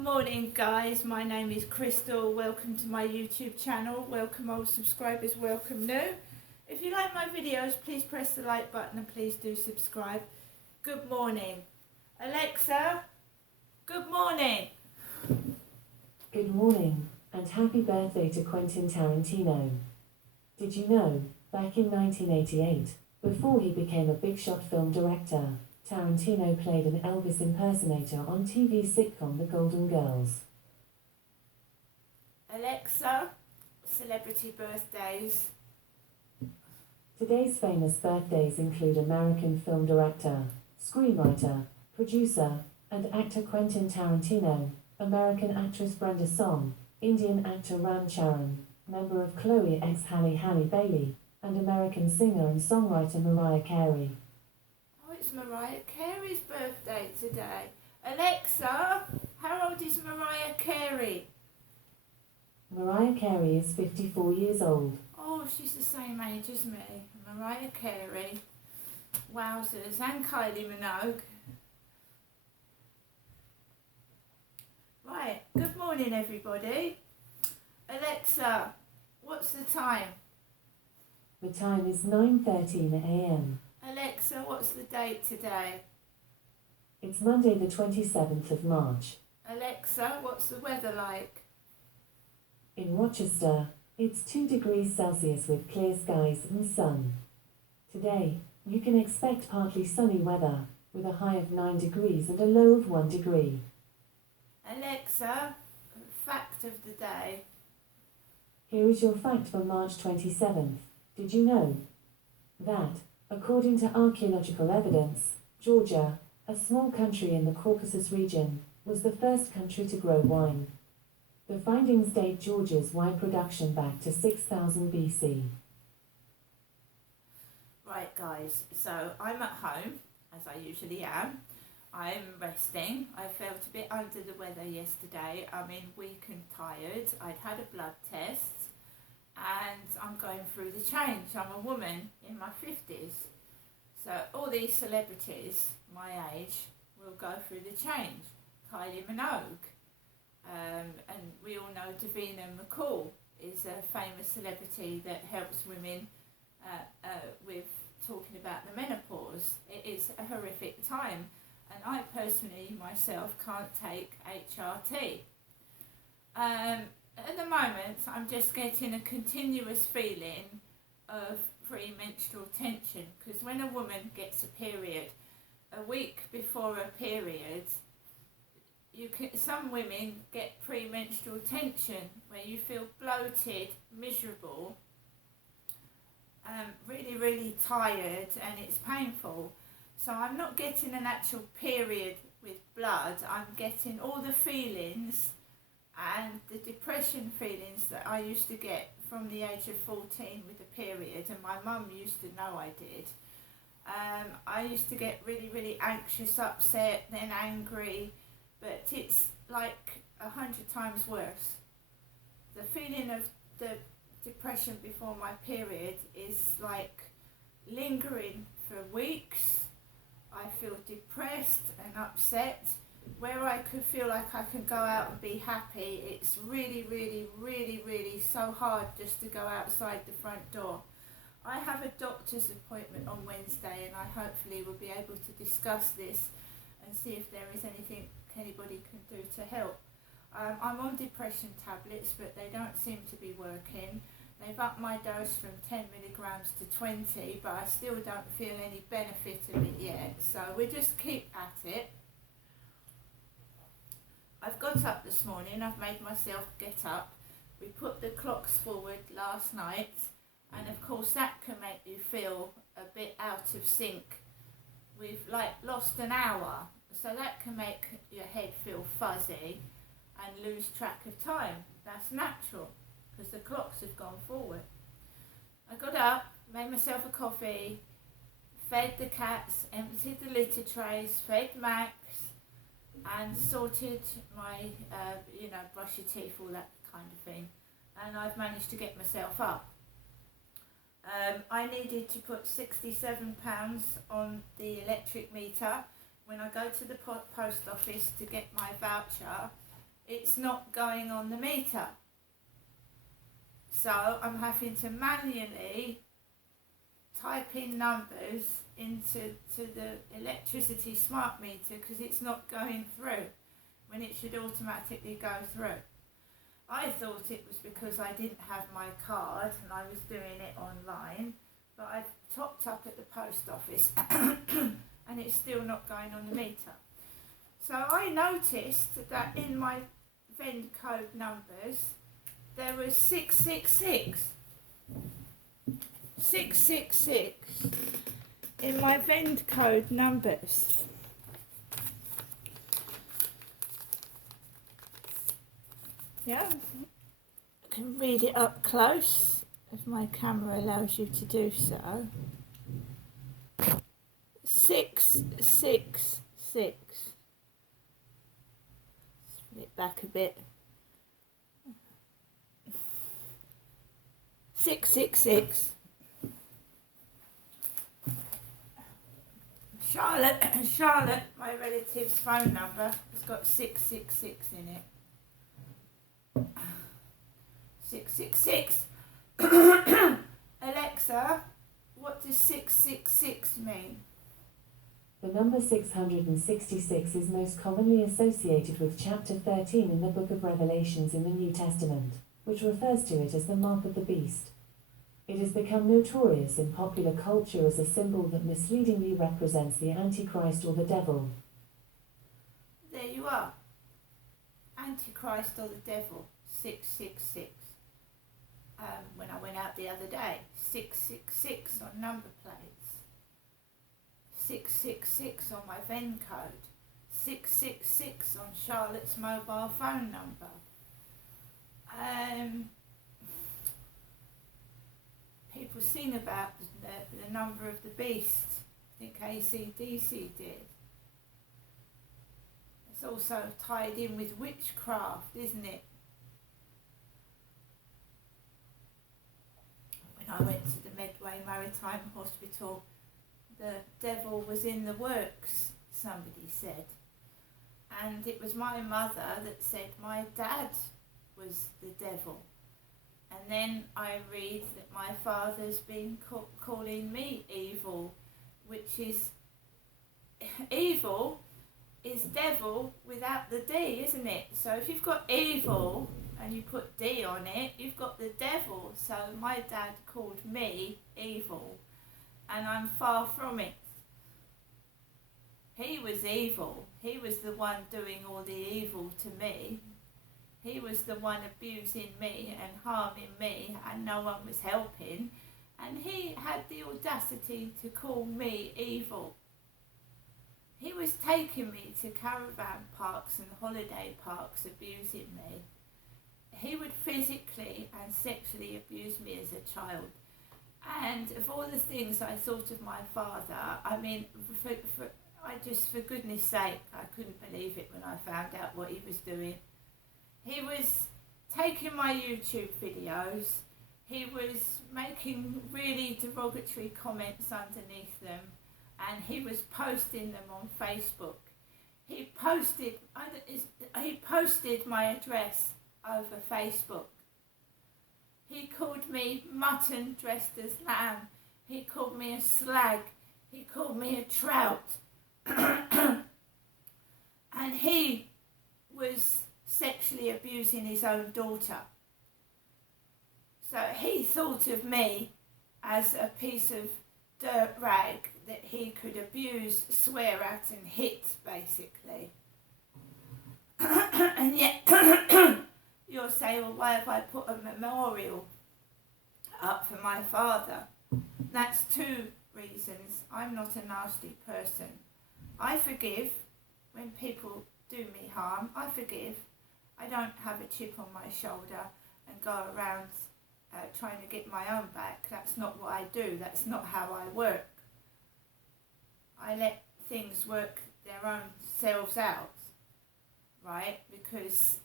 Morning guys, my name is Crystal. Welcome to my YouTube channel. Welcome old subscribers, welcome new. If you like my videos, please press the like button and please do subscribe. Good morning. Alexa, good morning. Good morning, and happy birthday to Quentin Tarantino. Did you know, back in 1988, before he became a big shot film director, Tarantino played an Elvis impersonator on TV sitcom The Golden Girls. Alexa, celebrity birthdays. Today's famous birthdays include American film director, screenwriter, producer, and actor Quentin Tarantino, American actress Brenda Song, Indian actor Ram Charan, member of Chloe X Halle Bailey, and American singer and songwriter Mariah Carey. Oh, it's Mariah Carey's birthday today. Alexa, how old is Mariah Carey? Mariah Carey is 54 years old. Oh, she's the same age as me. Mariah Carey. Wowzers. And Kylie Minogue. Right, good morning everybody. Alexa, what's the time? The time is 9:13 a.m. Alexa, what's the date today? It's Monday the 27th of March. Alexa, what's the weather like? In Rochester, it's 2 degrees Celsius with clear skies and sun. Today, you can expect partly sunny weather, with a high of 9 degrees and a low of 1 degree. Alexa, fact of the day. Here is your fact for March 27th. Did you know that, according to archaeological evidence, Georgia, a small country in the Caucasus region, was the first country to grow wine? The findings date Georgia's wine production back to 6000 BC. Right guys, so I'm at home, as I usually am. I'm resting. I felt a bit under the weather yesterday. I'm weak and tired. I'd had a blood test and I'm going through the change. I'm a woman in my 50s. So all these celebrities my age will go through the change. Kylie Minogue. And we all know Davina McCall is a famous celebrity that helps women with talking about the menopause. It is a horrific time, and I personally myself can't take HRT. At the moment I'm just getting a continuous feeling of premenstrual tension, because when a woman gets a period, a week before a period, some women get premenstrual tension where you feel bloated, miserable, really tired, and it's painful. So I'm not getting an actual period with blood. I'm getting all the feelings and the depression feelings that I used to get from the age of 14 with a period, and my mum used to know I did. I used to get really anxious, upset, then angry, but it's like 100 times worse. The feeling of the depression before my period is like lingering for weeks. I feel depressed and upset. Where I could feel like I can go out and be happy, it's really so hard just to go outside the front door. I have a doctor's appointment on Wednesday, and I hopefully will be able to discuss this and see if there is anything anybody can do to help. I'm on depression tablets, but they don't seem to be working. They've upped my dose from 10 milligrams to 20, but I still don't feel any benefit of it yet. So we'll just keep at it. I've got up this morning. I've made myself get up. We put the clocks forward last night, and of course that can make you feel a bit out of sync. We've lost an hour, so that can make your head feel fuzzy and lose track of time. That's natural, because the clocks have gone forward. I got up, made myself a coffee, fed the cats, emptied the litter trays, fed Max, and sorted my, brush your teeth, all that kind of thing. And I've managed to get myself up. I needed to put £67 on the electric meter. When I go to the post office to get my voucher, it's not going on the meter. So I'm having to manually type in numbers into the electricity smart meter because it's not going through when it should automatically go through. I thought it was because I didn't have my card and I was doing it online, but I topped up at the post office and it's still not going on the meter. So I noticed that in my Vend code numbers there was 666. 666 in my Vend code numbers. Yeah, I can read it up close if my camera allows you to do so. 666. Split it back a bit. 666. Charlotte, my relative's phone number has got 666 in it. 666. Alexa, what does 666 mean? The number 666 is most commonly associated with chapter 13 in the book of Revelations in the New Testament, which refers to it as the mark of the beast. It has become notorious in popular culture as a symbol that misleadingly represents the Antichrist or the devil. There you are. Antichrist or the devil, 666. When I went out the other day, 666 on number plates. 666 on my Vend code. 666 on Charlotte's mobile phone number. People sing about the number of the beast. I think AC/DC did. It's also tied in with witchcraft, isn't it? When I went to the Medway Maritime Hospital, the devil was in the works, somebody said. And it was my mother that said my dad was the devil. And then I read that my father's been calling me evil, which is evil is devil without the D, isn't it? So if you've got evil and you put D on it, you've got the devil. So my dad called me evil, and I'm far from it. He was evil. He was the one doing all the evil to me. He was the one abusing me and harming me, and no one was helping. And he had the audacity to call me evil. He was taking me to caravan parks and holiday parks, abusing me. He would physically and sexually abuse me as a child. And of all the things I thought of my father, I mean, for goodness sake, I couldn't believe it when I found out what he was doing. He was taking my YouTube videos, he was making really derogatory comments underneath them, and he was posting them on Facebook. He posted my address over Facebook. He called me mutton dressed as lamb. He called me a slag. He called me a trout. And he was sexually abusing his own daughter. So he thought of me as a piece of dirt rag that he could abuse, swear at and hit, basically. And yet you'll say, well, why have I put a memorial up for my father? That's two reasons. I'm not a nasty person. I forgive when people do me harm. I forgive. I don't have a chip on my shoulder and go around trying to get my own back. That's not what I do. That's not how I work. I let things work their own selves out, right? Because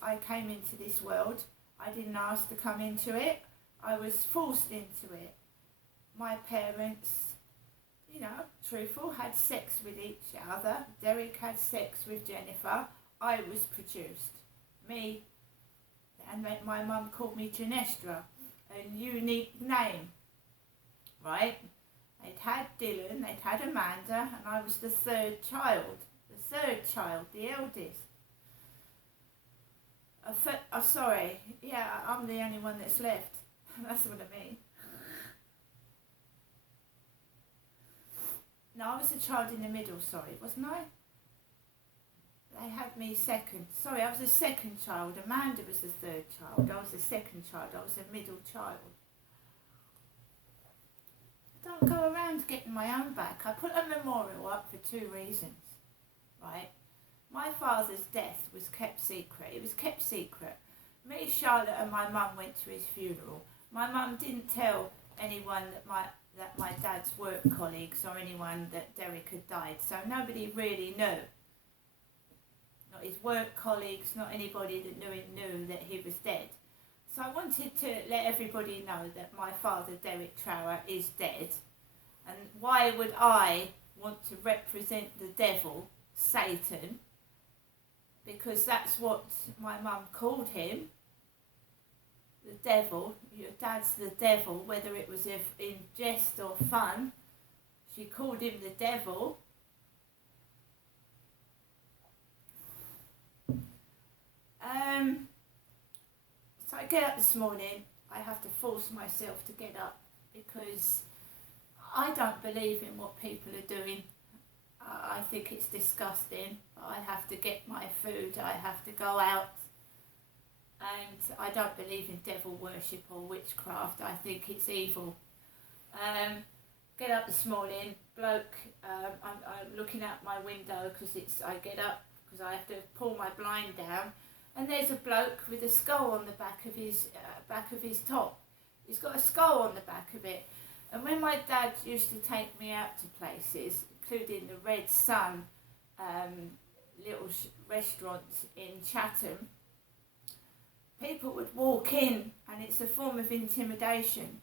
I came into this world. I didn't ask to come into it. I was forced into it. My parents, truthful, had sex with each other. Derek had sex with Jennifer. I was produced. me, and my mum called me Janestra, a unique name, right? They'd had Dylan, they'd had Amanda, and I was the third child, the eldest. Sorry, yeah, I'm the only one that's left. That's what I mean. No, I was the child in the middle, sorry, wasn't I? They had me second. Sorry, I was the second child. Amanda was the third child. I was the second child. I was the middle child. I don't go around getting my own back. I put a memorial up for two reasons, right? My father's death was kept secret. It was kept secret. Me, Charlotte and my mum went to his funeral. My mum didn't tell anyone that my dad's work colleagues or anyone that Derek had died. So nobody really knew. Not his work colleagues, not anybody that knew him knew that he was dead. So I wanted to let everybody know that my father, Derek Trower, is dead. And why would I want to represent the devil, Satan? Because that's what my mum called him. The devil. Your dad's the devil, whether it was in jest or fun. She called him the devil. So I get up this morning. I have to force myself to get up because I don't believe in what people are doing. I think it's disgusting. I have to get my food. I have to go out. And I don't believe in devil worship or witchcraft. I think it's evil. Get up this morning, bloke. I'm looking out my window because I get up because I have to pull my blind down. And there's a bloke with a skull on the back of his top. He's got a skull on the back of it. And when my dad used to take me out to places, including the Red Sun little restaurant in Chatham, people would walk in, and it's a form of intimidation,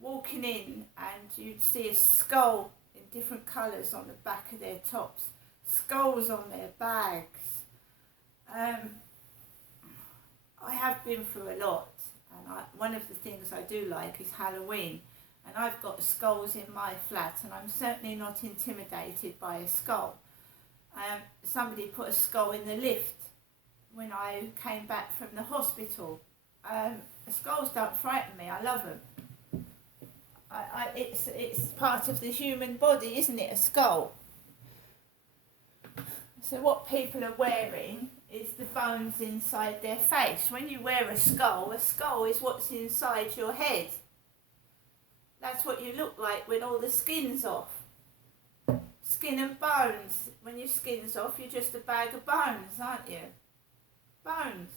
walking in and you'd see a skull in different colours on the back of their tops, skulls on their bags. I have been through a lot, and one of the things I do like is Halloween, and I've got skulls in my flat, and I'm certainly not intimidated by a skull. Somebody put a skull in the lift when I came back from the hospital. Skulls don't frighten me, I love them. It's part of the human body, isn't it, a skull? So what people are wearing is the bones inside their face. When you wear a skull is what's inside your head. That's what you look like when all the skin's off. Skin and bones. When your skin's off, you're just a bag of bones, aren't you? Bones.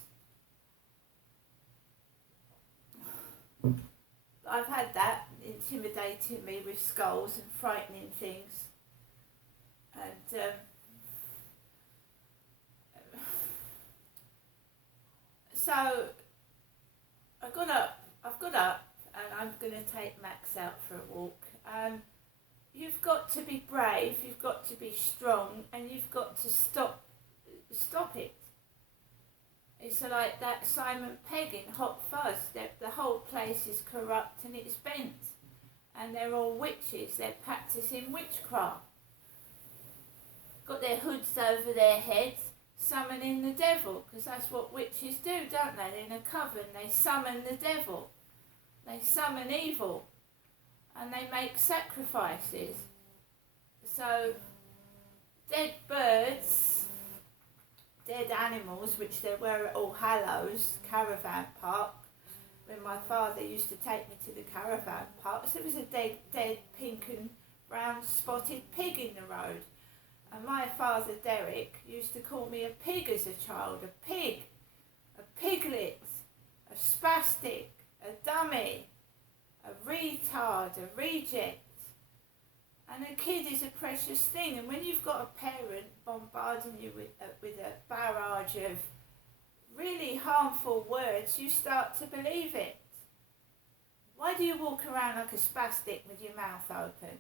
I've had that intimidating me with skulls and frightening things. And so I've got up and I'm going to take Max out for a walk. You've got to be brave, you've got to be strong, and you've got to stop it. It's like that Simon Pegg in Hot Fuzz, the whole place is corrupt and it's bent. And they're all witches, they're practicing witchcraft. Got their hoods over their heads, summoning the devil, because that's what witches do, don't they? In a coven, they summon the devil. They summon evil. And they make sacrifices. So, dead birds, dead animals, which there were at All Hallows Caravan Park, when my father used to take me to the caravan park, so there was a dead pink and brown spotted pig in the road. And my father, Derek, used to call me a pig as a child, a pig, a piglet, a spastic, a dummy, a retard, a reject. And a kid is a precious thing, and when you've got a parent bombarding you with a barrage of really harmful words, you start to believe it. Why do you walk around like a spastic with your mouth open?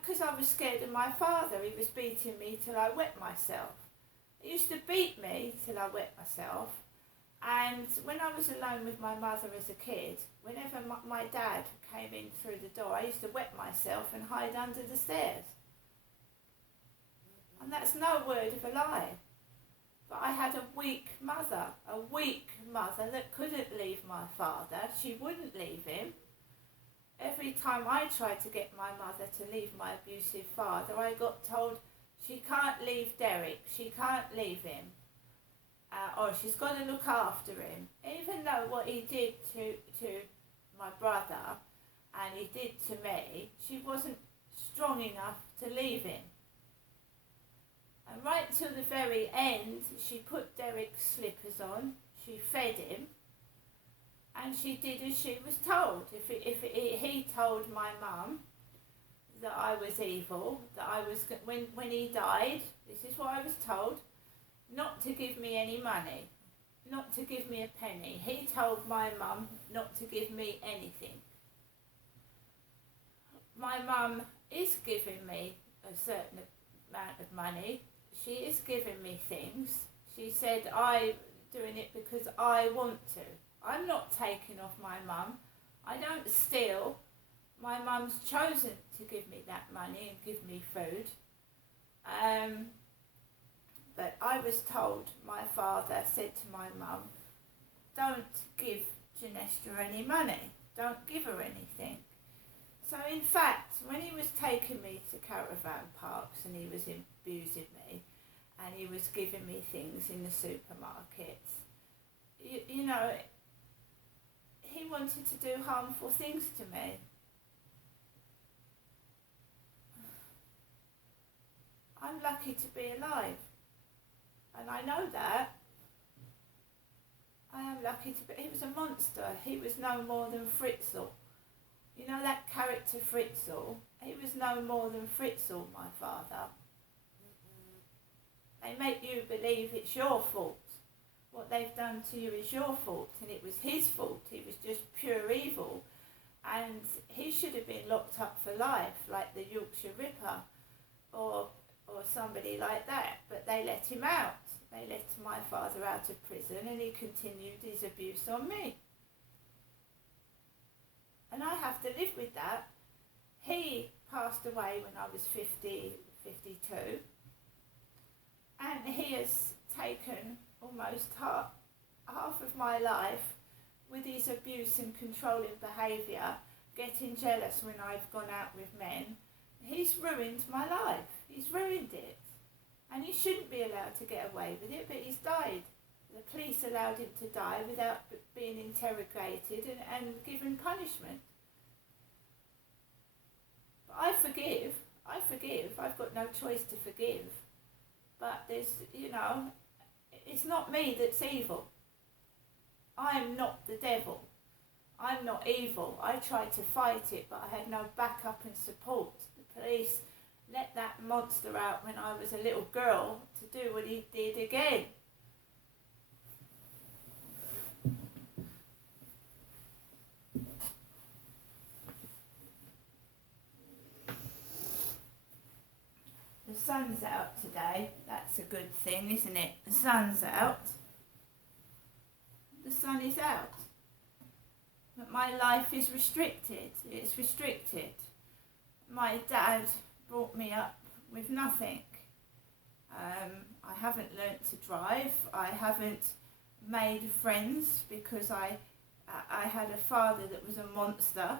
Because I was scared of my father. He was beating me till I wet myself. He used to beat me till I wet myself. And when I was alone with my mother as a kid, whenever my dad came in through the door, I used to wet myself and hide under the stairs. And that's no word of a lie. But I had a weak mother that couldn't leave my father. She wouldn't leave him. Every time I tried to get my mother to leave my abusive father, I got told she can't leave Derek, she can't leave him. Or she's got to look after him. Even though what he did to my brother and he did to me, she wasn't strong enough to leave him. And right till the very end, she put Derek's slippers on, she fed him, and she did as she was told. He told my mum that I was evil, that I was, when he died, this is what I was told, not to give me any money, not to give me a penny. He told my mum not to give me anything. My mum is giving me a certain amount of money. She is giving me things. She said I'm doing it because I want to. I'm not taking off my mum. I don't steal. My mum's chosen to give me that money and give me food. But I was told, my father said to my mum, don't give Janestra any money. Don't give her anything. So in fact, when he was taking me to caravan parks and he was abusing me and he was giving me things in the supermarkets, you know, he wanted to do harmful things to me. I'm lucky to be alive. And I know that. I am lucky to be. He was a monster. He was no more than Fritzl. You know that character Fritzl? He was no more than Fritzl, my father. They make you believe it's your fault. What they've done to you is your fault, and it was his fault. He was just pure evil. And he should have been locked up for life, like the Yorkshire Ripper, or somebody like that. But they let him out. They let my father out of prison, and he continued his abuse on me. And I have to live with that. He passed away when I was 52, and he has taken almost half of my life with his abuse and controlling behaviour, getting jealous when I've gone out with men. He's ruined my life. He's ruined it. And he shouldn't be allowed to get away with it, but he's died. The police allowed him to die without being interrogated and given punishment. But I forgive. I've got no choice to forgive. But there's, you know, it's not me that's evil. I'm not the devil. I'm not evil. I tried to fight it, but I had no backup and support. The police let that monster out when I was a little girl to do what he did again. The sun's out today. That's a good thing, isn't it? The sun's out. The sun is out. But my life is restricted. It's restricted. My dad brought me up with nothing. I haven't learnt to drive. I haven't made friends because I had a father that was a monster.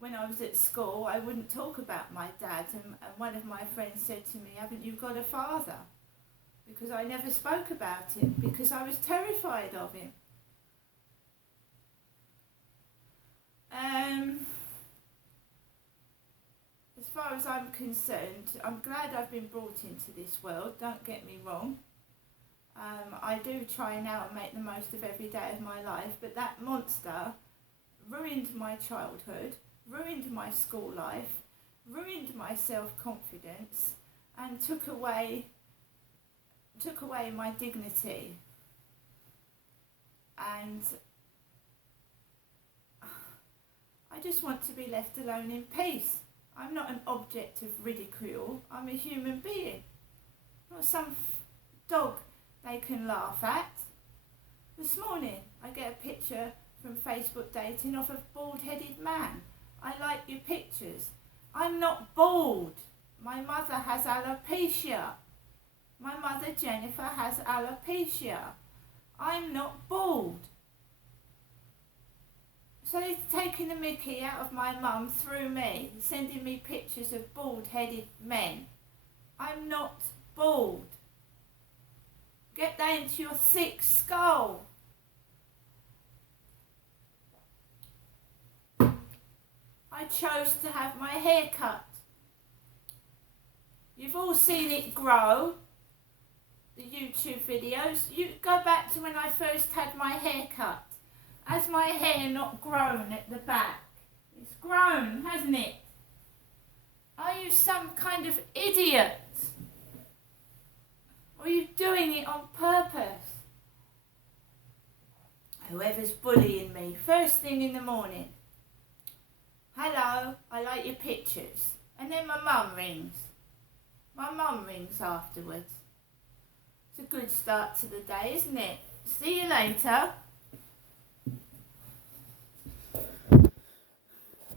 When I was at school, I wouldn't talk about my dad, and one of my friends said to me, haven't you got a father? Because I never spoke about him, because I was terrified of him. As far as I'm concerned, I'm glad I've been brought into this world, don't get me wrong. I do try now and make the most of every day of my life, but that monster ruined my childhood, ruined my school life, ruined my self-confidence, and took away my dignity. And I just want to be left alone in peace. I'm not an object of ridicule. I'm a human being. Not some dog they can laugh at. This morning I get a picture from Facebook dating of a bald-headed man. I like your pictures. I'm not bald. My mother has alopecia. My mother Jennifer has alopecia. I'm not bald. So he's taking the mickey out of my mum through me, sending me pictures of bald-headed men. I'm not bald. Get that into your thick skull. I chose to have my hair cut. You've all seen it grow, the YouTube videos. You go back to when I first had my hair cut. Has my hair not grown at the back? It's grown, hasn't it? Are you some kind of idiot? Or are you doing it on purpose? Whoever's bullying me, first thing in the morning. Hello, I like your pictures. And then my mum rings. My mum rings afterwards. It's a good start to the day, isn't it? See you later.